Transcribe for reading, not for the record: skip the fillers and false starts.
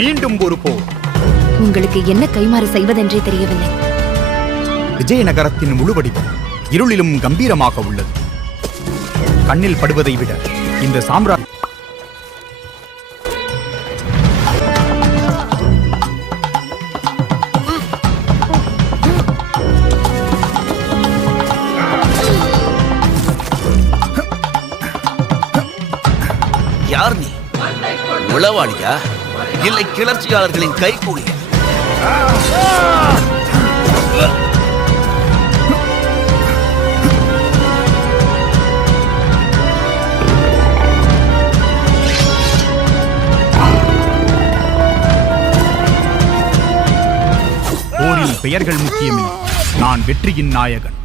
மீண்டும் ஒரு போர். உங்களுக்கு என்ன கைமாறு செய்வதென்றே தெரியவில்லை. விஜயநகரத்தின் முழு வடிவம் இருளிலும் கம்பீரமாக உள்ளது. கண்ணில் படுவதை விட இந்த சாம்ராஜ் யார் நீ? உளவாளியா இல்லை கிளர்ச்சியாளர்களின் கைகூலியா? போரில் பெயர்கள் முக்கியமில்லை, நான் வெற்றியின் நாயகன்.